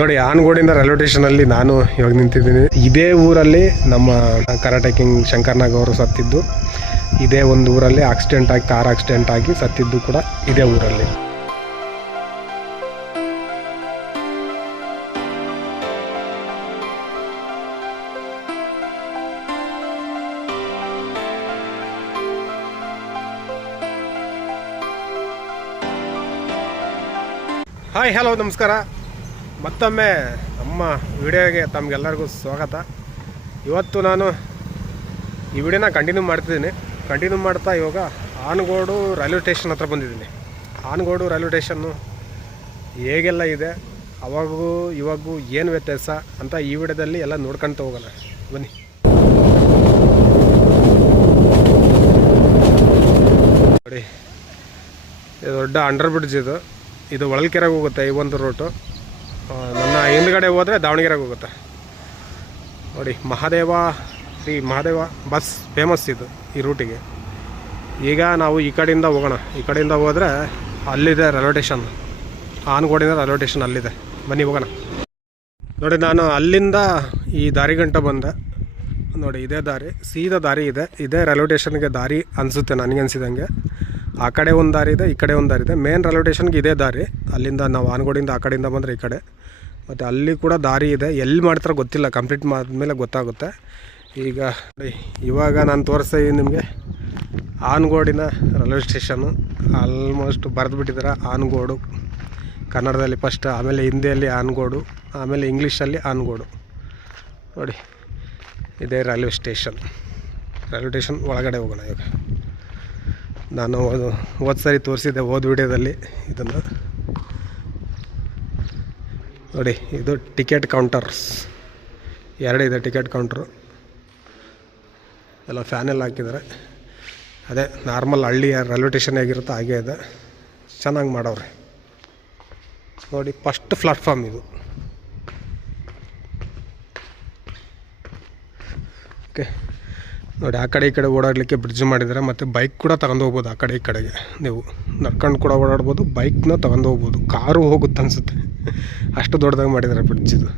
ನೋಡಿ, ಆನಗೋಡಿಂದ ರೈಲ್ವೆ ಸ್ಟೇಷನಲ್ಲಿ ನಾನು ಇವಾಗ ನಿಂತಿದ್ದೀನಿ. ಇದೇ ಊರಲ್ಲಿ ನಮ್ಮ ಕರಾಟೆ ಕಿಂಗ್ ಶಂಕರ್ನಾಗ್ ಅವರು ಸತ್ತಿದ್ದು. ಇದೇ ಒಂದು ಊರಲ್ಲಿ ಆಕ್ಸಿಡೆಂಟ್ ಆಗಿ, ಕಾರ್ ಆಕ್ಸಿಡೆಂಟ್ ಆಗಿ ಸತ್ತಿದ್ದು ಕೂಡ ಇದೇ ಊರಲ್ಲಿ. ಹಾಯ್, ಹಲೋ, ನಮಸ್ಕಾರ. ಮತ್ತೊಮ್ಮೆ ನಮ್ಮ ವಿಡಿಯೋಗೆ ತಮಗೆಲ್ಲರಿಗೂ ಸ್ವಾಗತ. ಇವತ್ತು ನಾನು ಈ ವಿಡಿಯೋನ ಕಂಟಿನ್ಯೂ ಮಾಡ್ತಾ ಇವಾಗ ಆನಗೋಡು ರೈಲ್ವೆ ಸ್ಟೇಷನ್ ಹತ್ರ ಬಂದಿದ್ದೀನಿ. ಆನಗೋಡು ರೈಲ್ವೆ ಸ್ಟೇಷನ್ನು ಹೇಗೆಲ್ಲ ಇದೆ, ಅವಾಗೂ ಇವಾಗೂ ಏನು ವ್ಯತ್ಯಾಸ ಅಂತ ಈ ವಿಡಿಯೋದಲ್ಲಿ ಎಲ್ಲ ನೋಡ್ಕೊಳ್ತಾ ಹೋಗೋಣ, ಬನ್ನಿ. ನೋಡಿ, ಇದು ದೊಡ್ಡ ಅಂಡರ್ ಬ್ರಿಡ್ಜ್. ಇದು ಹೊಳಲ್ಕೆರೆಗೆ ಹೋಗುತ್ತೆ ಈ ಒಂದು ರೂಟು. ನನ್ನ ಹಿಂದ್ಗಡೆ ಹೋದರೆ ದಾವಣಗೆರೆಗೆ ಹೋಗುತ್ತೆ. ನೋಡಿ, ಶ್ರೀ ಮಹಾದೇವ ಬಸ್ ಫೇಮಸ್ ಇದು ಈ ರೂಟಿಗೆ. ಈಗ ನಾವು ಈ ಕಡೆಯಿಂದ ಹೋಗೋಣ. ಈ ಕಡೆಯಿಂದ ಹೋದರೆ ಅಲ್ಲಿದೆ ರೈಲ್ವೆ ಸ್ಟೇಷನ್, ಆನಗೋಡಿನ ರೈಲ್ವೆ ಸ್ಟೇಷನ್ ಅಲ್ಲಿದೆ. ಬನ್ನಿ ಹೋಗೋಣ. ನೋಡಿ, ನಾನು ಅಲ್ಲಿಂದ ಈ ದಾರಿ ಗಂಟ ಬಂದೆ. ನೋಡಿ, ಇದೇ ದಾರಿ, ಸೀದಾ ದಾರಿ ಇದೆ. ಇದೇ ರೈಲ್ವೆ ಸ್ಟೇಷನ್ಗೆ ದಾರಿ ಅನಿಸುತ್ತೆ ನನಗನ್ಸಿದಂಗೆ. ಆ ಕಡೆ ಒಂದು ದಾರಿ ಇದೆ, ಈ ಕಡೆ ಒಂದು ದಾರಿ ಇದೆ. ಮೇನ್ ರೈಲ್ವೆ ಸ್ಟೇಷನ್ಗೆ ಇದೇ ದಾರಿ. ಅಲ್ಲಿಂದ ನಾವು ಆನಗೋಡಿಂದ ಆ ಕಡೆಯಿಂದ ಬಂದರೆ ಈ ಕಡೆ, ಮತ್ತು ಅಲ್ಲಿ ಕೂಡ ದಾರಿ ಇದೆ. ಎಲ್ಲಿ ಮಾಡ್ತಾರೋ ಗೊತ್ತಿಲ್ಲ, ಕಂಪ್ಲೀಟ್ ಮಾಡಿದ್ಮೇಲೆ ಗೊತ್ತಾಗುತ್ತೆ. ಇವಾಗ ನಾನು ತೋರಿಸ್ತೀನಿ ನಿಮಗೆ ಆನಗೋಡಿನ ರೈಲ್ವೆ ಸ್ಟೇಷನ್ನು. ಆಲ್ಮೋಸ್ಟ್ ಬರೆದುಬಿಟ್ಟಿದ್ದಾರೆ ಆನಗೋಡು ಕನ್ನಡದಲ್ಲಿ ಫಸ್ಟ್, ಆಮೇಲೆ ಹಿಂದಿಯಲ್ಲಿ ಆನಗೋಡು, ಆಮೇಲೆ ಇಂಗ್ಲೀಷಲ್ಲಿ ಆನಗೋಡು. ನೋಡಿ, ಇದೇ ರೈಲ್ವೆ ಸ್ಟೇಷನ್. ರೈಲ್ವೆ ಸ್ಟೇಷನ್ ಒಳಗಡೆ ಹೋಗೋಣ ಇವಾಗ. ನಾನು ಹೋದ ಸರಿ ತೋರಿಸಿದ್ದೆ ಹೋದ ವಿಡಿಯೋದಲ್ಲಿ ಇದನ್ನು. ನೋಡಿ, ಇದು ಟಿಕೆಟ್ ಕೌಂಟರ್ಸ್ ಎರಡಿದೆ. ಟಿಕೆಟ್ ಕೌಂಟ್ರು ಎಲ್ಲ ಫ್ಯಾನೆಲ್ಲ ಹಾಕಿದ್ದಾರೆ. ಅದೇ ನಾರ್ಮಲ್ ಹಳ್ಳಿಯ ರೈಲ್ವೆ ಸ್ಟೇಷನ್ ಹೇಗಿರುತ್ತೆ ಹಾಗೇ ಇದೆ. ಚೆನ್ನಾಗಿ ಮಾಡವ್ರೆ. ನೋಡಿ, ಫಸ್ಟ್ ಪ್ಲಾಟ್ಫಾರ್ಮ್ ಇದು. ಓಕೆ, ನೋಡಿ, ಆ ಕಡೆ ಈ ಕಡೆ ಓಡಾಡಲಿಕ್ಕೆ ಬ್ರಿಡ್ಜ್ ಮಾಡಿದ್ದಾರೆ. ಮತ್ತು ಬೈಕ್ ಕೂಡ ತಗೊಂಡು ಹೋಗ್ಬೋದು. ಆ ಕಡೆ ಈ ಕಡೆಗೆ ನೀವು ನಡ್ಕೊಂಡು ಕೂಡ ಓಡಾಡ್ಬೋದು, ಬೈಕ್ನ ತಗೊಂಡು ಹೋಗ್ಬೋದು. ಕಾರು ಹೋಗುತ್ತೆ ಅನಿಸುತ್ತೆ, ಅಷ್ಟು ದೊಡ್ಡದಾಗಿ ಮಾಡಿದ್ದಾರೆ ಬ್ರಿಡ್ಜ್ ಇದು.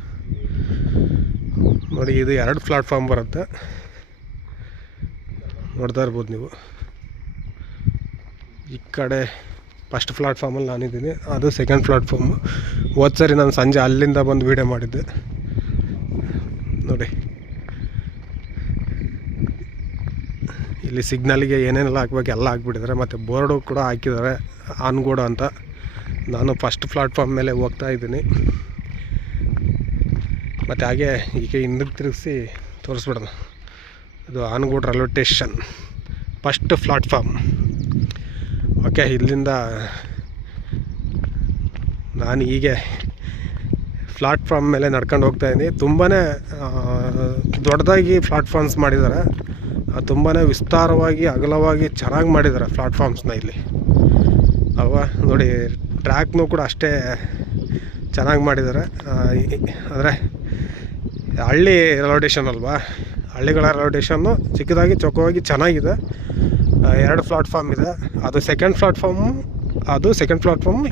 ನೋಡಿ, ಇದು 2 ಪ್ಲಾಟ್ಫಾರ್ಮ್ ಬರುತ್ತೆ, ನೋಡ್ತಾ ಇರ್ಬೋದು ನೀವು. ಈ ಕಡೆ ಫಸ್ಟ್ ಪ್ಲಾಟ್ಫಾರ್ಮಲ್ಲಿ ನಾನಿದ್ದೀನಿ, ಅದು ಸೆಕೆಂಡ್ ಪ್ಲಾಟ್ಫಾರ್ಮು. ಹೋದ ಸರಿ ನಾನು ಸಂಜೆ ಅಲ್ಲಿಂದ ಬಂದು ವೀಡಿಯೋ ಮಾಡಿದ್ದೆ. ನೋಡಿ, ಇಲ್ಲಿ ಸಿಗ್ನಲ್ಗೆ ಏನೇನೆಲ್ಲ ಹಾಕ್ಬೇಕು ಎಲ್ಲ ಹಾಕ್ಬಿಟ್ಟಿದ್ದಾರೆ. ಮತ್ತು ಬೋರ್ಡು ಕೂಡ ಹಾಕಿದ್ದಾರೆ ಆನಗೋಡು ಅಂತ. ನಾನು ಫಸ್ಟ್ ಪ್ಲಾಟ್ಫಾರ್ಮ್ ಮೇಲೆ ಹೋಗ್ತಾ ಇದ್ದೀನಿ. ಮತ್ತು ಹಾಗೆ ಈಗ ಹಿಂದಕ್ಕೆ ತಿರುಗಿಸಿ ತೋರಿಸ್ಬಿಡೋಣ. ಇದು Anagodu railway station first platform. Okay, ಇಲ್ಲಿಂದ ನಾನು ಹೀಗೆ ಪ್ಲಾಟ್ಫಾರ್ಮ್ ಮೇಲೆ ನಡ್ಕೊಂಡು ಹೋಗ್ತಾಯಿದ್ದೀನಿ. ತುಂಬಾ ದೊಡ್ಡದಾಗಿ ಪ್ಲಾಟ್ಫಾರ್ಮ್ಸ್ ಮಾಡಿದ್ದಾರೆ. ತುಂಬಾ ವಿಸ್ತಾರವಾಗಿ, ಅಗಲವಾಗಿ ಚೆನ್ನಾಗಿ ಮಾಡಿದ್ದಾರೆ ಪ್ಲಾಟ್ಫಾರ್ಮ್ಸ್ನ ಇಲ್ಲಿ ಅಲ್ವಾ. ನೋಡಿ, ಟ್ರ್ಯಾಕ್ನೂ ಕೂಡ ಅಷ್ಟೇ ಚೆನ್ನಾಗಿ ಮಾಡಿದ್ದಾರೆ. ಅಂದರೆ ಹಳ್ಳಿ ರೈಲ್ವೆ ಸ್ಟೇಷನ್ ಅಲ್ವಾ, ಹಳ್ಳಿಗಳ ರೈಲ್ವೆ ಸ್ಟೇಷನ್ನು ಚಿಕ್ಕದಾಗಿ ಚೊಕ್ಕವಾಗಿ ಚೆನ್ನಾಗಿದೆ. 2 ಪ್ಲಾಟ್ಫಾರ್ಮ್ ಇದೆ. ಅದು ಸೆಕೆಂಡ್ ಪ್ಲಾಟ್ಫಾರ್ಮು,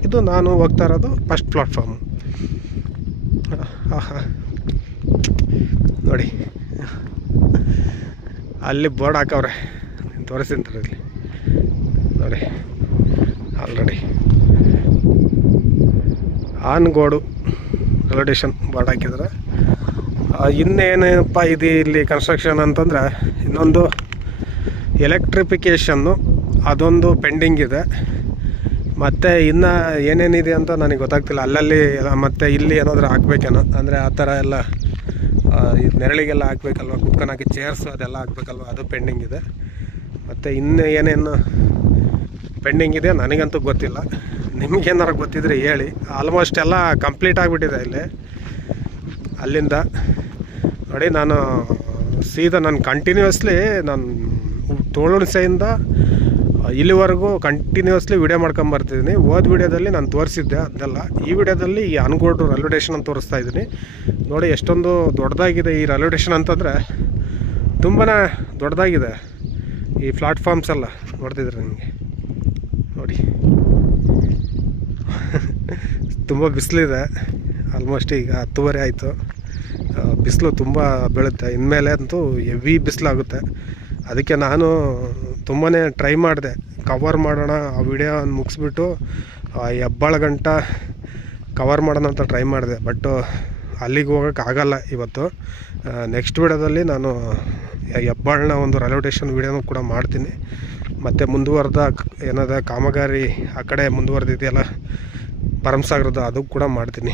ಇದು ನಾನು ಹೋಗ್ತಾ ಇರೋದು ಫಸ್ಟ್ ಪ್ಲಾಟ್ಫಾರ್ಮು. ನೋಡಿ, ಅಲ್ಲಿ ಬೋರ್ಡ್ ಹಾಕವ್ರೆ, ತೋರಿಸ್ತೀನಿ ಇಲ್ಲಿ. ನೋಡಿ, already Anagodu railway station board ಹಾಕಿದ್ದಾರೆ. ಇನ್ನೇನಪ್ಪ ಇದು ಇಲ್ಲಿ ಕನ್ಸ್ಟ್ರಕ್ಷನ್ ಅಂತಂದರೆ, ಇನ್ನೊಂದು ಎಲೆಕ್ಟ್ರಿಫಿಕೇಷನ್ನು ಅದೊಂದು ಪೆಂಡಿಂಗ್ ಇದೆ. ಮತ್ತು ಇನ್ನು ಏನೇನಿದೆ ಅಂತ ನನಗೆ ಗೊತ್ತಾಗ್ತಿಲ್ಲ. ಅಲ್ಲಲ್ಲಿ ಮತ್ತು ಇಲ್ಲಿ ಏನಾದರೂ ಹಾಕ್ಬೇಕೇನೋ, ಅಂದರೆ ಆ ಥರ ಎಲ್ಲ ನೆರಳಿಗೆಲ್ಲ ಹಾಕ್ಬೇಕಲ್ವ, ಕುತ್ಕೊಳಕ್ಕೆ ಚೇರ್ಸು ಅದೆಲ್ಲ ಹಾಕ್ಬೇಕಲ್ವ, ಅದು ಪೆಂಡಿಂಗ್ ಇದೆ. ಮತ್ತು ಇನ್ನು ಏನೇನು ಪೆಂಡಿಂಗ್ ಇದೆ ನನಗಂತೂ ಗೊತ್ತಿಲ್ಲ. ನಿಮಗೇನಾರು ಗೊತ್ತಿದ್ರೆ ಹೇಳಿ. ಆಲ್ಮೋಸ್ಟ್ ಎಲ್ಲ ಕಂಪ್ಲೀಟ್ ಆಗಿಬಿಟ್ಟಿದೆ ಇಲ್ಲಿ. ಅಲ್ಲಿಂದ ನೋಡಿ, ನಾನು ಕಂಟಿನ್ಯೂಸ್ಲಿ ನಾನು ತೋಳುಣಸೆಯಿಂದ ಇಲ್ಲಿವರೆಗೂ ಕಂಟಿನ್ಯೂಸ್ಲಿ ವೀಡಿಯೋ ಮಾಡ್ಕೊಂಬರ್ತಿದ್ದೀನಿ. ಹೋದ ವೀಡಿಯೋದಲ್ಲಿ ನಾನು ತೋರಿಸಿದ್ದೆ ಅದೆಲ್ಲ. ಈ ವಿಡಿಯೋದಲ್ಲಿ ಈ ಆನಗೋಡು ರೈಲ್ವೆ ಸ್ಟೇಷನ್ ಅಂತ ತೋರಿಸ್ತಾ ಇದ್ದೀನಿ. ನೋಡಿ, ಎಷ್ಟೊಂದು ದೊಡ್ಡದಾಗಿದೆ ಈ ರೈಲ್ವೆ ಸ್ಟೇಷನ್ ಅಂತಂದರೆ, ತುಂಬಾ ದೊಡ್ಡದಾಗಿದೆ. ಈ ಪ್ಲಾಟ್ಫಾರ್ಮ್ಸ್ ಎಲ್ಲ ನೋಡ್ತಿದ್ರೆ ನಿಮಗೆ ನೋಡಿ ತುಂಬ ಬಿಸಿಲಿದೆ. ಆಲ್ಮೋಸ್ಟ್ ಈಗ 10:30 ಆಯಿತು. ಬಿಸಿಲು ತುಂಬ ಬೀಳುತ್ತೆ, ಇನ್ಮೇಲೆ ಅಂತೂ ಹೆವಿ ಬಿಸಿಲಾಗುತ್ತೆ. ಅದಕ್ಕೆ ನಾನು ತುಂಬಾ ಟ್ರೈ ಮಾಡಿದೆ, ಕವರ್ ಮಾಡೋಣ ಆ ವಿಡಿಯೋ ಮುಗಿಸ್ಬಿಟ್ಟು ಹೆಬ್ಬಾಳ ಗಂಟ ಕವರ್ ಮಾಡೋಣ ಅಂತ ಟ್ರೈ ಮಾಡಿದೆ. ಬಟ್ ಅಲ್ಲಿಗೆ ಹೋಗೋಕ್ಕಾಗಲ್ಲ ಇವತ್ತು. ನೆಕ್ಸ್ಟ್ ವಿಡಿಯೋದಲ್ಲಿ ನಾನು ಹೆಬ್ಬಾಳನ ಒಂದು ರೈಲ್ವೆ ಸ್ಟೇಷನ್ ವಿಡಿಯೋನೂ ಕೂಡ ಮಾಡ್ತೀನಿ. ಮತ್ತು ಮುಂದುವರೆದ ಏನದ ಕಾಮಗಾರಿ ಆ ಕಡೆ ಮುಂದುವರೆದಿದೆಯಲ್ಲ ಭರಮಸಾಗರದ, ಅದು ಕೂಡ ಮಾಡ್ತೀನಿ.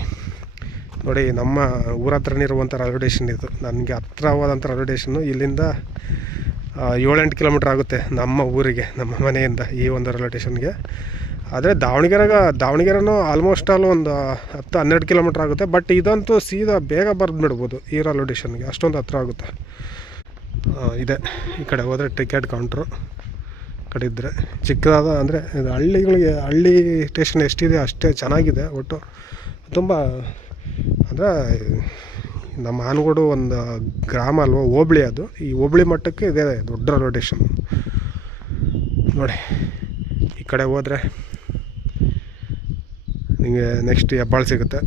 ನೋಡಿ, ನಮ್ಮ ಊರ ಹತ್ರನೇ ಇರುವಂಥ ರೈಲ್ವೆ ಸ್ಟೇಷನ್ ಇದು. ನನಗೆ ಹತ್ರವಾದಂಥ ರೈಲ್ವೆ ಸ್ಟೇಷನ್ನು. ಇಲ್ಲಿಂದ 7-8 ಕಿಲೋಮೀಟ್ರ್ ಆಗುತ್ತೆ ನಮ್ಮ ಊರಿಗೆ, ನಮ್ಮ ಮನೆಯಿಂದ ಈ ಒಂದು ರೈಲ್ವೆ ಸ್ಟೇಷನ್ಗೆ. ಆದರೆ ದಾವಣಗೆರೆನೂ ಆಲ್ಮೋಸ್ಟ್ ಆಲ್ ಒಂದು 10-12 ಕಿಲೋಮೀಟ್ರ್ ಆಗುತ್ತೆ. ಬಟ್ ಇದಂತೂ ಸೀದಾ ಬೇಗ ಬಿಡ್ಬೋದು ಈ ರೈಲ್ವೆ ಸ್ಟೇಷನ್ಗೆ, ಅಷ್ಟೊಂದು ಹತ್ರ ಆಗುತ್ತೆ. ಇದೆ ಈ ಕಡೆ ಹೋದರೆ ಟಿಕೆಟ್ ಕೌಂಟ್ರು, ಕಡೆ ಇದ್ದರೆ ಚಿಕ್ಕದಾದ ಅಂದರೆ ಇದು ಹಳ್ಳಿ ಸ್ಟೇಷನ್ ಎಷ್ಟಿದೆ ಅಷ್ಟೇ ಚೆನ್ನಾಗಿದೆ. ಒಟ್ಟು ತುಂಬ ಅಂದರೆ ನಮ್ಮ ಆನಗೋಡು ಒಂದು ಗ್ರಾಮ ಅಲ್ವ, ಹೋಬಳಿ. ಅದು ಈ ಹೋಬಳಿ ಮಟ್ಟಕ್ಕೆ ಇದೆ ದೊಡ್ಡ ರೈಲ್ವೆ ಸ್ಟೇಷನ್. ನೋಡಿ, ಈ ಕಡೆ ಹೋದರೆ ನಿಮಗೆ ನೆಕ್ಸ್ಟ್ ಹೆಬ್ಬಾಳ ಸಿಗುತ್ತೆ.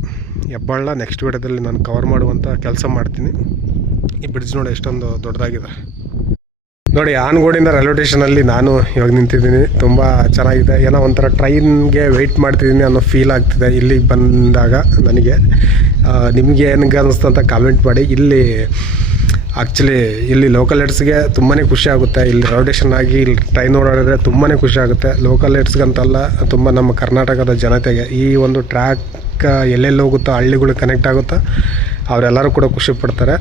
ಹೆಬ್ಬಾಳನ್ನ ನೆಕ್ಸ್ಟ್ ವಿಡಿಯೋದಲ್ಲಿ ನಾನು ಕವರ್ ಮಾಡುವಂಥ ಕೆಲಸ ಮಾಡ್ತೀನಿ. ಈ ಬ್ರಿಡ್ಜ್ ನೋಡಿ ಎಷ್ಟೊಂದು ದೊಡ್ಡದಾಗಿದೆ. ನೋಡಿ, ಆನಗೋಡಿಂದ ರೈಲ್ವೆ ಸ್ಟೇಷನಲ್ಲಿ ನಾನು ಇವಾಗ ನಿಂತಿದ್ದೀನಿ. ತುಂಬ ಚೆನ್ನಾಗಿದೆ, ಏನೋ ಒಂಥರ ಟ್ರೈನ್ಗೆ ವೆಯ್ಟ್ ಮಾಡ್ತಿದ್ದೀನಿ ಅನ್ನೋ ಫೀಲ್ ಆಗ್ತಿದೆ ಇಲ್ಲಿಗೆ ಬಂದಾಗ ನನಗೆ. ನಿಮಗೆ ಏನಕ್ಕೆ ಅನ್ನಿಸ್ತು ಅಂತ ಕಾಮೆಂಟ್ ಮಾಡಿ. ಇಲ್ಲಿ ಲೋಕಲ್ ಏಡ್ಸ್ಗೆ ತುಂಬಾ ಖುಷಿ ಆಗುತ್ತೆ. ಇಲ್ಲಿ ರೈಲ್ವೆ ಸ್ಟೇಷನ್ ಆಗಿ ಇಲ್ಲಿ ಟ್ರೈನ್ ಓಡಾಡಿದ್ರೆ ತುಂಬಾ ಖುಷಿ ಆಗುತ್ತೆ. ಲೋಕಲ್ ಏಡ್ಸ್ಗಂತಲ್ಲ, ತುಂಬ ನಮ್ಮ ಕರ್ನಾಟಕದ ಜನತೆಗೆ ಈ ಒಂದು ಟ್ರ್ಯಾಕ್ ಎಲ್ಲೆಲ್ಲಿ ಹೋಗುತ್ತೋ, ಹಳ್ಳಿಗಳು ಕನೆಕ್ಟ್ ಆಗುತ್ತೋ ಅವರೆಲ್ಲರೂ ಕೂಡ ಖುಷಿ ಪಡ್ತಾರೆ.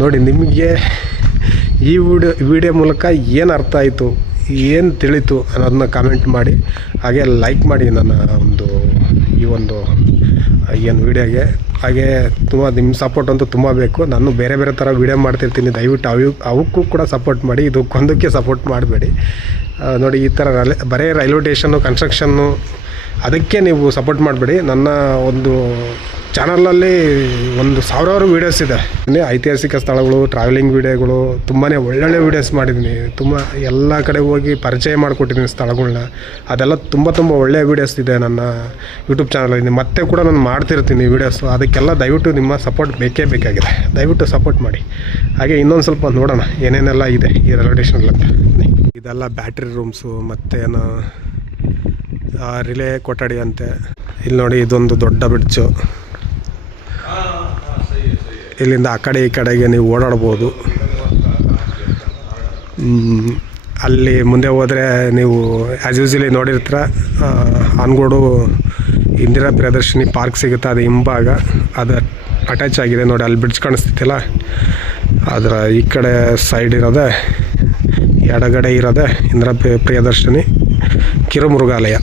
ನೋಡಿ, ನಿಮಗೆ ಈ ವಿಡಿಯೋ ಮೂಲಕ ಏನು ಅರ್ಥ ಆಯಿತು, ಏನು ತಿಳಿತು ಅನ್ನೋದನ್ನ ಕಾಮೆಂಟ್ ಮಾಡಿ. ಹಾಗೆ ಲೈಕ್ ಮಾಡಿ ನನ್ನ ಈ ಒಂದು ಏನು ವಿಡಿಯೋಗೆ. ಹಾಗೆ ನಿಮ್ಮ ಸಪೋರ್ಟ್ ಅಂತೂ ತುಂಬ ಬೇಕು. ನಾನು ಬೇರೆ ಥರ ವಿಡಿಯೋ ಮಾಡ್ತಿರ್ತೀನಿ, ದಯವಿಟ್ಟು ಅವಕ್ಕೂ ಕೂಡ ಸಪೋರ್ಟ್ ಮಾಡಿ. ಇದಕ್ಕೊಂದಕ್ಕೆ ಸಪೋರ್ಟ್ ಮಾಡಬೇಡಿ. ನೋಡಿ, ಈ ಥರ ಬರೀ ರೈಲ್ವೆ ಸ್ಟೇಷನ್ನು ಕನ್ಸ್ಟ್ರಕ್ಷನ್ನು ಅದಕ್ಕೆ ನೀವು ಸಪೋರ್ಟ್ ಮಾಡಬೇಡಿ. ನನ್ನ ಒಂದು ಚಾನಲಲ್ಲಿ 1,000 ವೀಡಿಯೋಸ್ ಇದೆ. ಐತಿಹಾಸಿಕ ಸ್ಥಳಗಳು, ಟ್ರಾವೆಲಿಂಗ್ ವೀಡಿಯೋಗಳು, ತುಂಬಾ ಒಳ್ಳೊಳ್ಳೆ ವೀಡಿಯೋಸ್ ಮಾಡಿದ್ದೀನಿ. ತುಂಬ ಎಲ್ಲ ಕಡೆ ಹೋಗಿ ಪರಿಚಯ ಮಾಡಿಕೊಟ್ಟಿದ್ದೀನಿ ಸ್ಥಳಗಳ್ನ. ಅದೆಲ್ಲ ತುಂಬ ಒಳ್ಳೆಯ ವೀಡಿಯೋಸ್ ಇದೆ ನನ್ನ ಯೂಟ್ಯೂಬ್ ಚಾನಲಲ್ಲಿ. ಮತ್ತೆ ಕೂಡ ನಾನು ಮಾಡ್ತಿರ್ತೀನಿ ವೀಡಿಯೋಸು. ಅದಕ್ಕೆಲ್ಲ ದಯವಿಟ್ಟು ನಿಮ್ಮ ಸಪೋರ್ಟ್ ಬೇಕೇ ಬೇಕಾಗಿದೆ. ದಯವಿಟ್ಟು ಸಪೋರ್ಟ್ ಮಾಡಿ. ಹಾಗೆ ಇನ್ನೊಂದು ಸ್ವಲ್ಪ ನೋಡೋಣ ಏನೇನೆಲ್ಲ ಇದೆ ಈ ರೈಲ್ವೆ ಸ್ಟೇಷನಲ್ಲಿ. ಇದೆಲ್ಲ ಬ್ಯಾಟ್ರಿ ರೂಮ್ಸು, ಮತ್ತೇನು ರಿಲೇ ಕೊಠಡಿ ಅಂತೆ. ಇಲ್ಲಿ ನೋಡಿ, ಇದೊಂದು ದೊಡ್ಡ ಬ್ರಿಡ್ಜು. ಇಲ್ಲಿಂದ ಆ ಕಡೆ ಈ ಕಡೆಗೆ ನೀವು ಓಡಾಡ್ಬೋದು. ಅಲ್ಲಿ ಮುಂದೆ ಹೋದರೆ ನೀವು ಆ್ಯಸ್ ಯೂಸ್ವಲಿ ನೋಡಿರ್ತೀರ, ಆನಗೋಡು ಇಂದಿರಾ ಪ್ರಿಯದರ್ಶಿನಿ ಪಾರ್ಕ್ ಸಿಗುತ್ತೆ. ಅದು ಹಿಂಭಾಗ, ಅದು ಅಟ್ಯಾಚ್ ಆಗಿದೆ. ನೋಡಿ, ಅಲ್ಲಿ ಬ್ರಿಡ್ಜ್ ಕಾಣಿಸ್ತಿತ್ತಲ್ಲ, ಅದರ ಈ ಕಡೆ ಸೈಡ್ ಇರೋದೆ, ಎಡಗಡೆ ಇರೋದೆ ಇಂದಿರಾ ಪ್ರಿಯದರ್ಶಿನಿ ಕಿರುಮೃಗಾಲಯ.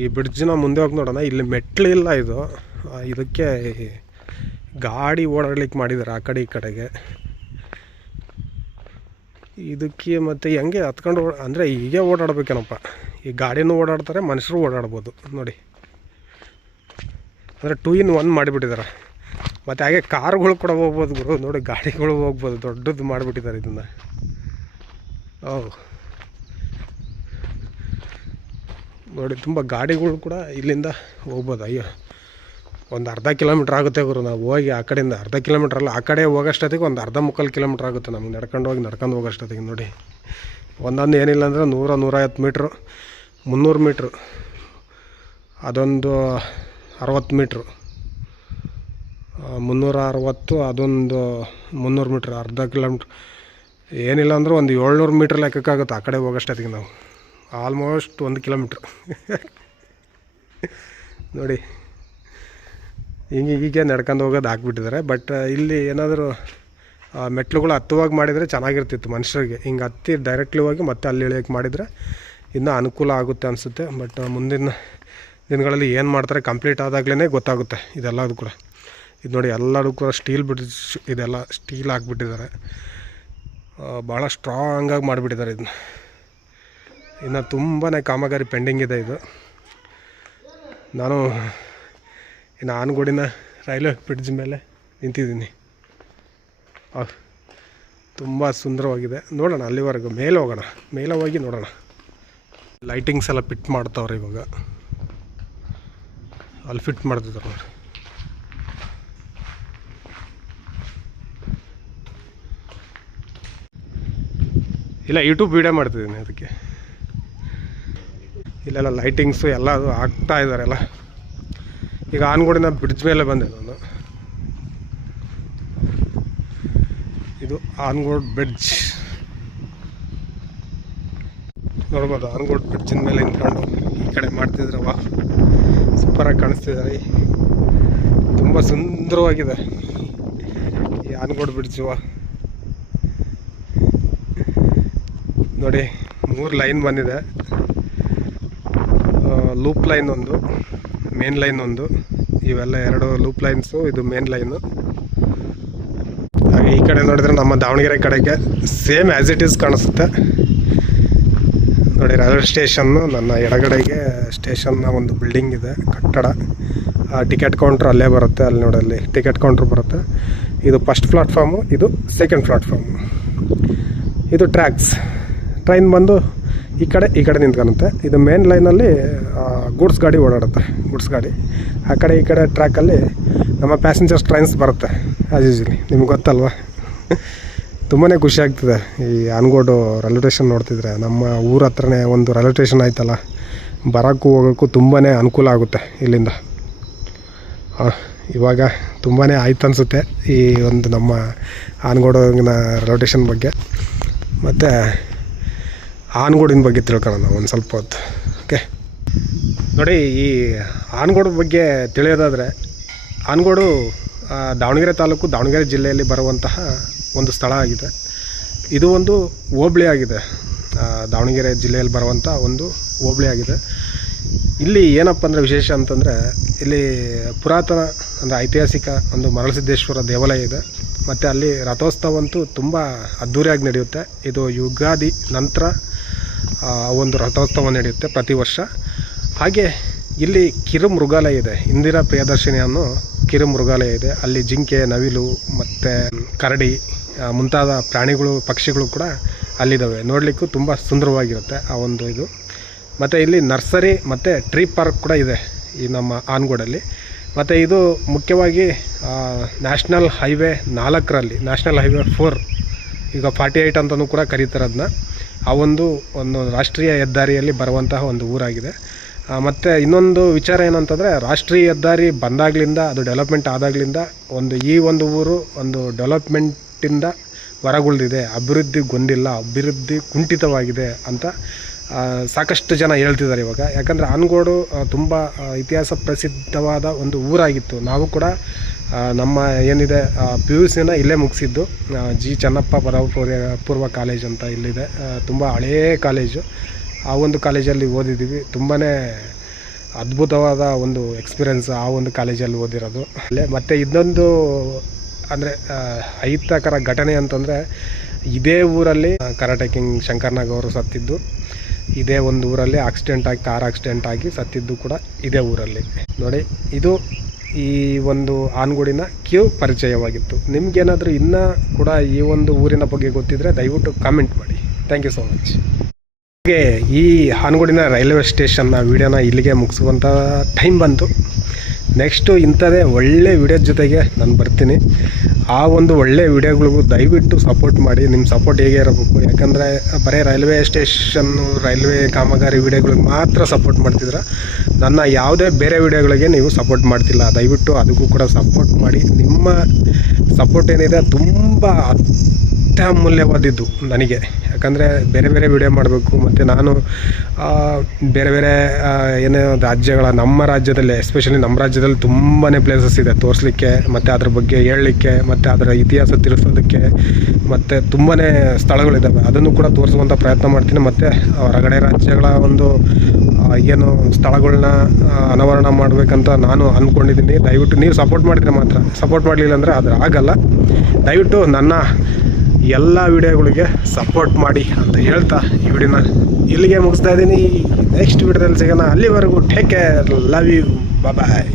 ಈ ಬ್ರಿಡ್ಜ್ನ ಮುಂದೆ ಹೋಗಿ ನೋಡೋಣ. ಇಲ್ಲಿ ಮೆಟ್ಲು ಇಲ್ಲ. ಇದಕ್ಕೆ ಗಾಡಿ ಓಡಾಡ್ಲಿಕ್ಕೆ ಮಾಡಿದ್ದಾರೆ ಆ ಕಡೆ ಈ ಕಡೆಗೆ. ಇದಕ್ಕೆ ಮತ್ತು ಹೆಂಗೆ ಹತ್ಕೊಂಡು ಅಂದರೆ ಹೀಗೆ ಓಡಾಡ್ಬೇಕೇನಪ್ಪ. ಈ ಗಾಡಿನೂ ಓಡಾಡ್ತಾರೆ, ಮನುಷ್ಯರು ಓಡಾಡ್ಬೋದು. ನೋಡಿ, ಅಂದರೆ 2 in 1 ಮಾಡಿಬಿಟ್ಟಿದ್ದಾರೆ. ಮತ್ತು ಹಾಗೆ ಕಾರ್ಗಳು ಕೂಡ ಹೋಗ್ಬೋದು ಗುರು. ನೋಡಿ, ಗಾಡಿಗಳು ಹೋಗ್ಬೋದು, ದೊಡ್ಡದು ಮಾಡಿಬಿಟ್ಟಿದ್ದಾರೆ ಇದನ್ನು. ನೋಡಿ, ತುಂಬ ಗಾಡಿಗಳು ಕೂಡ ಇಲ್ಲಿಂದ ಹೋಗ್ಬೋದು. ಅಯ್ಯೋ, ಒಂದು ಅರ್ಧ ಕಿಲೋಮೀಟ್ರ್ ಆಗುತ್ತೆ ಗುರು. ನಾವು ಹೋಗಿ ಆ ಕಡೆಯಿಂದ ಅರ್ಧ ಕಿಲೋಮೀಟ್ರ್ ಅಲ್ಲ, ಆ ಕಡೆ ಹೋಗೋಷ್ಟೊತ್ತಿಗೆ ಒಂದು 1/2-3 ಕಿಲೋಮೀಟ್ರ್ ಆಗುತ್ತೆ ನಮ್ಗೆ ನಡ್ಕೊಂಡು ಹೋಗೋಷ್ಟೊತ್ತಿಗೆ. ನೋಡಿ, ಒಂದೊಂದು ಏನಿಲ್ಲ ಅಂದರೆ 100-150 ಮೀಟ್ರು, 300 ಮೀಟ್ರು, ಅದೊಂದು 60 ಮೀಟ್ರು, 360, ಅದೊಂದು 300 ಮೀಟ್ರ್, ಅರ್ಧ ಕಿಲೋಮೀಟ್ರ್. ಏನಿಲ್ಲ ಅಂದ್ರೆ ಒಂದು 700 ಮೀಟ್ರ್ ಲೆಕ್ಕಕ್ಕಾಗುತ್ತೆ ಆ ಕಡೆ ಹೋಗೋಷ್ಟೊತ್ತಿಗೆ ನಾವು. Almost 1 kilometre. ನೋಡಿ, ಹೀಗೆ ನಡ್ಕೊಂಡು ಹೋಗೋದು ಹಾಕ್ಬಿಟ್ಟಿದ್ದಾರೆ. ಬಟ್ ಇಲ್ಲಿ ಏನಾದರೂ ಮೆಟ್ಲುಗಳು ಹತ್ತುವಾಗಿ ಮಾಡಿದರೆ ಚೆನ್ನಾಗಿರ್ತಿತ್ತು ಮನುಷ್ಯರಿಗೆ. ಹಿಂಗೆ ಹತ್ತಿ ಡೈರೆಕ್ಟ್ಲಿ ಹೋಗಿ ಮತ್ತೆ ಅಲ್ಲಿ ಇಳಿಯೋಕ್ಕೆ ಮಾಡಿದರೆ ಇನ್ನೂ ಅನುಕೂಲ ಆಗುತ್ತೆ ಅನಿಸುತ್ತೆ. ಬಟ್ ಮುಂದಿನ ದಿನಗಳಲ್ಲಿ ಏನು ಮಾಡ್ತಾರೆ ಕಂಪ್ಲೀಟ್ ಆದಾಗಲೇ ಗೊತ್ತಾಗುತ್ತೆ ಇದೆಲ್ಲದು ಕೂಡ. ಇದು ನೋಡಿ, ಎಲ್ಲರೂ ಕೂಡ ಸ್ಟೀಲ್ ಬ್ರಿಡ್ಜ್, ಇದೆಲ್ಲ ಸ್ಟೀಲ್ ಹಾಕ್ಬಿಟ್ಟಿದ್ದಾರೆ. ಭಾಳ ಸ್ಟ್ರಾಂಗಾಗಿ ಮಾಡಿಬಿಟ್ಟಿದ್ದಾರೆ ಇದನ್ನ. ಇನ್ನು ತುಂಬಾ ಕಾಮಗಾರಿ ಪೆಂಡಿಂಗ್ ಇದೆ. ಇದು ನಾನು ಇನ್ನು ಆನಗೋಡಿನ ರೈಲ್ವೆ ಬ್ರಿಡ್ಜ್ ಮೇಲೆ ನಿಂತಿದ್ದೀನಿ. ತುಂಬ ಸುಂದರವಾಗಿದೆ. ನೋಡೋಣ, ಅಲ್ಲಿವರೆಗೂ ಮೇಲೆ ಹೋಗೋಣ, ಮೇಲೆ ಹೋಗಿ ನೋಡೋಣ. ಲೈಟಿಂಗ್ಸ್ ಎಲ್ಲ ಫಿಟ್ ಮಾಡ್ತಾವ್ರೆ ಇವಾಗ. ಅಲ್ಲಿ ಫಿಟ್ ಮಾಡ್ತಿದ್ದಾರೆ ನೋಡಿ. ಇಲ್ಲ ಯೂಟ್ಯೂಬ್ ವೀಡಿಯೋ ಮಾಡ್ತಿದ್ದೀನಿ ಅದಕ್ಕೆ. ಇಲ್ಲೆಲ್ಲ ಲೈಟಿಂಗ್ಸು ಎಲ್ಲ ಅದು ಹಾಕ್ತಾ ಇದ್ದಾರೆಲ್ಲ. ಈಗ ಆನಗೋಡಿನ ಬ್ರಿಡ್ಜ್ ಮೇಲೆ ಬಂದೆ ನಾನು. ಇದು ಆನಗೋಡ್ ಬ್ರಿಡ್ಜ್ ನೋಡ್ಬೋದು. ಆನಗೋಡ್ ಬ್ರಿಡ್ಜಿನ ಮೇಲೆ ನಿಂತ್ಕೊಂಡು ಈ ಕಡೆ ಮಾಡ್ತಿದ್ರವ ಸೂಪರಾಗಿ ಕಾಣಿಸ್ತಿದ್ದಾರೆ. ತುಂಬ ಸುಂದರವಾಗಿದೆ ಈ ಆನಗೋಡ್ ಬ್ರಿಡ್ಜು. ನೋಡಿ 3 ಲೈನ್ ಬಂದಿದೆ. ಲೂಪ್ ಲೈನ್ ಒಂದು, ಮೇನ್ ಲೈನ್ ಒಂದು, ಇವೆಲ್ಲ 2 ಲೂಪ್ ಲೈನ್ಸು, ಇದು ಮೇನ್ ಲೈನು. ಹಾಗೆ ಈ ಕಡೆ ನೋಡಿದ್ರೆ ನಮ್ಮ ದಾವಣಗೆರೆ ಕಡೆಗೆ ಸೇಮ್ ಆ್ಯಸ್ ಇಟ್ ಈಸ್ ಕಾಣಿಸುತ್ತೆ ನೋಡಿ. ರೈಲ್ವೆ ಸ್ಟೇಷನ್ನು ನನ್ನ ಎಡಗಡೆಗೆ ಸ್ಟೇಷನ್ನ ಒಂದು ಬಿಲ್ಡಿಂಗ್ ಇದೆ, ಕಟ್ಟಡ. ಟಿಕೆಟ್ ಕೌಂಟ್ರ್ ಅಲ್ಲೇ ಬರುತ್ತೆ, ಅಲ್ಲಿ ನೋಡಿ ಅಲ್ಲಿ ಟಿಕೆಟ್ ಕೌಂಟ್ರ್ ಬರುತ್ತೆ. ಇದು ಫಸ್ಟ್ ಪ್ಲಾಟ್ಫಾರ್ಮು, ಇದು ಸೆಕೆಂಡ್ ಪ್ಲಾಟ್ಫಾರ್ಮು. ಇದು ಟ್ರ್ಯಾಕ್ಸ್. ಟ್ರೈನ್ ಬಂದು ಈ ಕಡೆ ನಿಂತ್ಕೊಳುತ್ತೆ. ಇದು ಮೇನ್ ಲೈನಲ್ಲಿ ಗೂಡ್ಸ್ ಗಾಡಿ ಓಡಾಡುತ್ತೆ, ಗೂಡ್ಸ್ ಗಾಡಿ. ಆ ಕಡೆ ಈ ಕಡೆ ಟ್ರ್ಯಾಕಲ್ಲಿ ನಮ್ಮ ಪ್ಯಾಸೆಂಜರ್ಸ್ ಟ್ರೈನ್ಸ್ ಬರುತ್ತೆ ಆ್ಯಸ್ ಯೂಶ್ವಲಿ. ನಿಮ್ಗೆ ಗೊತ್ತಲ್ವ. ತುಂಬಾ ಖುಷಿ ಆಗ್ತದೆ ಈ ಆನಗೋಡು ರೈಲ್ವೆ ಸ್ಟೇಷನ್ ನೋಡ್ತಿದ್ರೆ. ನಮ್ಮ ಊರ ಹತ್ರನೇ ಒಂದು ರೈಲ್ವೆ ಸ್ಟೇಷನ್ ಆಯ್ತಲ್ಲ, ಬರೋಕ್ಕೂ ಹೋಗೋಕ್ಕೂ ತುಂಬಾ ಅನುಕೂಲ ಆಗುತ್ತೆ ಇಲ್ಲಿಂದ. ಇವಾಗ ತುಂಬಾ ಆಯ್ತು ಅನಿಸುತ್ತೆ ಈ ಒಂದು ನಮ್ಮ ಆನಗೋಡಿನ ರೈಲ್ವೆ ಸ್ಟೇಷನ್ ಬಗ್ಗೆ. ಮತ್ತು ಆನಗೋಡಿನ ಬಗ್ಗೆ ತಿಳ್ಕೊಳ್ಳೋಣ ಒಂದು ಸ್ವಲ್ಪ ಹೊತ್ತು. ಓಕೆ ನೋಡಿ, ಈ ಆನಗೋಡು ಬಗ್ಗೆ ತಿಳಿಯೋದಾದರೆ, ಆನಗೋಡು ದಾವಣಗೆರೆ ತಾಲೂಕು, ದಾವಣಗೆರೆ ಜಿಲ್ಲೆಯಲ್ಲಿ ಬರುವಂತಹ ಒಂದು ಸ್ಥಳ ಆಗಿದೆ. ಇದು ಒಂದು ಹೋಬಳಿ ಆಗಿದೆ, ದಾವಣಗೆರೆ ಜಿಲ್ಲೆಯಲ್ಲಿ ಬರುವಂಥ ಒಂದು ಹೋಬಳಿ ಆಗಿದೆ. ಇಲ್ಲಿ ಏನಪ್ಪ ಅಂದರೆ ವಿಶೇಷ ಅಂತಂದರೆ, ಇಲ್ಲಿ ಪುರಾತನ ಅಂದರೆ ಐತಿಹಾಸಿಕ ಒಂದು ಮರಳಸಿದ್ದೇಶ್ವರ ದೇವಾಲಯ ಇದೆ. ಮತ್ತು ಅಲ್ಲಿ ರಥೋತ್ಸವ ಅಂತೂ ತುಂಬ ಅದ್ಧೂರಿಯಾಗಿ ನಡೆಯುತ್ತೆ. ಇದು ಯುಗಾದಿ ನಂತರ ಒಂದು ರಥೋತ್ಸವ ನಡೆಯುತ್ತೆ ಪ್ರತಿ ವರ್ಷ. ಹಾಗೆ ಇಲ್ಲಿ ಕಿರು ಮೃಗಾಲಯ ಇದೆ, ಇಂದಿರಾ ಪ್ರಿಯದರ್ಶಿನಿ ಅನ್ನೋ ಕಿರು ಮೃಗಾಲಯ ಇದೆ. ಅಲ್ಲಿ ಜಿಂಕೆ, ನವಿಲು ಮತ್ತು ಕರಡಿ ಮುಂತಾದ ಪ್ರಾಣಿಗಳು, ಪಕ್ಷಿಗಳು ಕೂಡ ಅಲ್ಲಿದ್ದಾವೆ. ನೋಡಲಿಕ್ಕೂ ತುಂಬ ಸುಂದರವಾಗಿರುತ್ತೆ ಆ ಒಂದು ಇದು. ಮತ್ತು ಇಲ್ಲಿ ನರ್ಸರಿ ಮತ್ತು ಟ್ರೀ ಪಾರ್ಕ್ ಕೂಡ ಇದೆ ಈ ನಮ್ಮ ಆನಗೋಡಲ್ಲಿ. ಮತ್ತು ಇದು ಮುಖ್ಯವಾಗಿ ನ್ಯಾಷನಲ್ ಹೈವೇ 4ರಲ್ಲಿ, ನ್ಯಾಷನಲ್ ಹೈವೇ 4, ಈಗ 48 ಅಂತಲೂ ಕೂಡ ಕರೀತಾರೆ ಅದನ್ನ. ಆ ಒಂದು ರಾಷ್ಟ್ರೀಯ ಹೆದ್ದಾರಿಯಲ್ಲಿ ಬರುವಂತಹ ಒಂದು ಊರಾಗಿದೆ. ಮತ್ತು ಇನ್ನೊಂದು ವಿಚಾರ ಏನಂತಂದರೆ, ರಾಷ್ಟ್ರೀಯ ಹೆದ್ದಾರಿ ಬಂದಾಗಲಿಂದ, ಅದು ಡೆವಲಪ್ಮೆಂಟ್ ಆದಾಗಲಿಂದ ಈ ಒಂದು ಊರು ಒಂದು ಡೆವಲಪ್ಮೆಂಟಿಂದ ಹೊರಗುಳಿದಿದೆ, ಅಭಿವೃದ್ಧಿಗೊಂದಿಲ್ಲ, ಅಭಿವೃದ್ಧಿ ಕುಂಠಿತವಾಗಿದೆ ಅಂತ ಸಾಕಷ್ಟು ಜನ ಹೇಳ್ತಿದ್ದಾರೆ ಇವಾಗ. ಯಾಕಂದರೆ ಆನಗೋಡು ತುಂಬ ಇತಿಹಾಸ ಪ್ರಸಿದ್ಧವಾದ ಒಂದು ಊರಾಗಿತ್ತು. ನಾವು ಕೂಡ ನಮ್ಮ ಏನಿದೆ PUCನ ಇಲ್ಲೇ ಮುಗಿಸಿದ್ದು, ಜಿ ಚೆನ್ನಪ್ಪ ಪೂರ್ವ ಕಾಲೇಜ್ ಅಂತ ಇಲ್ಲಿದೆ. ತುಂಬ ಹಳೆಯ ಕಾಲೇಜು. ಆ ಒಂದು ಕಾಲೇಜಲ್ಲಿ ಓದಿದ್ದೀವಿ. ತುಂಬಾ ಅದ್ಭುತವಾದ ಒಂದು ಎಕ್ಸ್ಪೀರಿಯೆನ್ಸ್ ಆ ಒಂದು ಕಾಲೇಜಲ್ಲಿ ಓದಿರೋದು ಅಲ್ಲೇ. ಮತ್ತು ಇನ್ನೊಂದು ಅಂದರೆ ಅಹಿತಕರ ಘಟನೆ ಅಂತಂದರೆ, ಇದೇ ಊರಲ್ಲಿ ಕರಾಟೆ ಕಿಂಗ್ ಶಂಕರ್ನಾಗ್ ಅವರು ಸತ್ತಿದ್ದು ಇದೇ ಒಂದು ಊರಲ್ಲಿ. ಕಾರ್ ಆಕ್ಸಿಡೆಂಟ್ ಆಗಿ ಸತ್ತಿದ್ದು ಕೂಡ ಇದೇ ಊರಲ್ಲಿ. ನೋಡಿ, ಇದು ಈ ಒಂದು ಆನಗೋಡಿನ ಪರಿಚಯವಾಗಿತ್ತು. ನಿಮ್ಗೇನಾದರೂ ಇನ್ನೂ ಕೂಡ ಈ ಒಂದು ಊರಿನ ಬಗ್ಗೆ ಗೊತ್ತಿದ್ದರೆ ದಯವಿಟ್ಟು ಕಾಮೆಂಟ್ ಮಾಡಿ. Thank you so much. ಹಾಗೆ ಈ ಆನಗೋಡಿನ ರೈಲ್ವೆ ಸ್ಟೇಷನ್ನ ವೀಡಿಯೋನ ಇಲ್ಲಿಗೆ ಮುಗಿಸುವಂಥ ಟೈಮ್ ಬಂತು. ನೆಕ್ಸ್ಟು ಇಂಥದೇ ಒಳ್ಳೆ ವಿಡಿಯೋದ ಜೊತೆಗೆ ನಾನು ಬರ್ತೀನಿ. ಆ ಒಂದು ಒಳ್ಳೆ ವಿಡಿಯೋಗಳಿಗೂ ದಯವಿಟ್ಟು ಸಪೋರ್ಟ್ ಮಾಡಿ. ನಿಮ್ಮ ಸಪೋರ್ಟ್ ಹೇಗೆ ಇರಬೇಕು, ಯಾಕಂದರೆ ಬರೀ ರೈಲ್ವೆ ಸ್ಟೇಷನ್ನು, ರೈಲ್ವೆ ಕಾಮಗಾರಿ ವಿಡಿಯೋಗಳಿಗೆ ಮಾತ್ರ ಸಪೋರ್ಟ್ ಮಾಡ್ತಿದ್ರೆ, ನನ್ನ ಯಾವುದೇ ಬೇರೆ ವಿಡಿಯೋಗಳಿಗೆ ನೀವು ಸಪೋರ್ಟ್ ಮಾಡ್ತಿಲ್ಲ. ದಯವಿಟ್ಟು ಅದಕ್ಕೂ ಕೂಡ ಸಪೋರ್ಟ್ ಮಾಡಿ. ನಿಮ್ಮ ಸಪೋರ್ಟ್ ಏನಿದೆ ತುಂಬ ಅತ್ಯಮೂಲ್ಯವಾದದ್ದು ನನಗೆ. ಯಾಕಂದರೆ ಬೇರೆ ಬೇರೆ ವಿಡಿಯೋ ಮಾಡಬೇಕು. ಮತ್ತು ನಾನು ಬೇರೆ ಬೇರೆ ಏನೇ ರಾಜ್ಯಗಳ, ನಮ್ಮ ರಾಜ್ಯದಲ್ಲಿ ಎಸ್ಪೆಷಲಿ ನಮ್ಮ ರಾಜ್ಯದಲ್ಲಿ ತುಂಬಾ ಪ್ಲೇಸಸ್ ಇದೆ ತೋರಿಸ್ಲಿಕ್ಕೆ, ಮತ್ತು ಅದ್ರ ಬಗ್ಗೆ ಹೇಳಲಿಕ್ಕೆ, ಮತ್ತು ಅದರ ಇತಿಹಾಸ ತಿಳಿಸೋದಕ್ಕೆ, ಮತ್ತು ತುಂಬಾ ಸ್ಥಳಗಳಿದ್ದಾವೆ. ಅದನ್ನು ಕೂಡ ತೋರಿಸುವಂಥ ಪ್ರಯತ್ನ ಮಾಡ್ತೀನಿ. ಮತ್ತು ಹೊರಗಡೆ ರಾಜ್ಯಗಳ ಒಂದು ಏನು ಸ್ಥಳಗಳನ್ನ ಅನಾವರಣ ಮಾಡಬೇಕಂತ ನಾನು ಅಂದ್ಕೊಂಡಿದ್ದೀನಿ. ದಯವಿಟ್ಟು ನೀವು ಸಪೋರ್ಟ್ ಮಾಡಿದರೆ ಮಾತ್ರ. ಸಪೋರ್ಟ್ ಮಾಡಲಿಲ್ಲ ಅಂದರೆ ಅದು ಆಗಲ್ಲ. ದಯವಿಟ್ಟು ನನ್ನ ಎಲ್ಲ ವಿಡಿಯೋಗಳಿಗೆ ಸಪೋರ್ಟ್ ಮಾಡಿ ಅಂತ ಹೇಳ್ತಾ ಈ ವಿಡಿಯೋನ ಇಲ್ಲಿಗೆ ಮುಗಿಸ್ತಾ ಇದ್ದೀನಿ. ನೆಕ್ಸ್ಟ್ ವಿಡಿಯೋದಲ್ಲಿ ಸಿಗೋಣ. ಅಲ್ಲಿವರೆಗೂ take care, love you, bye.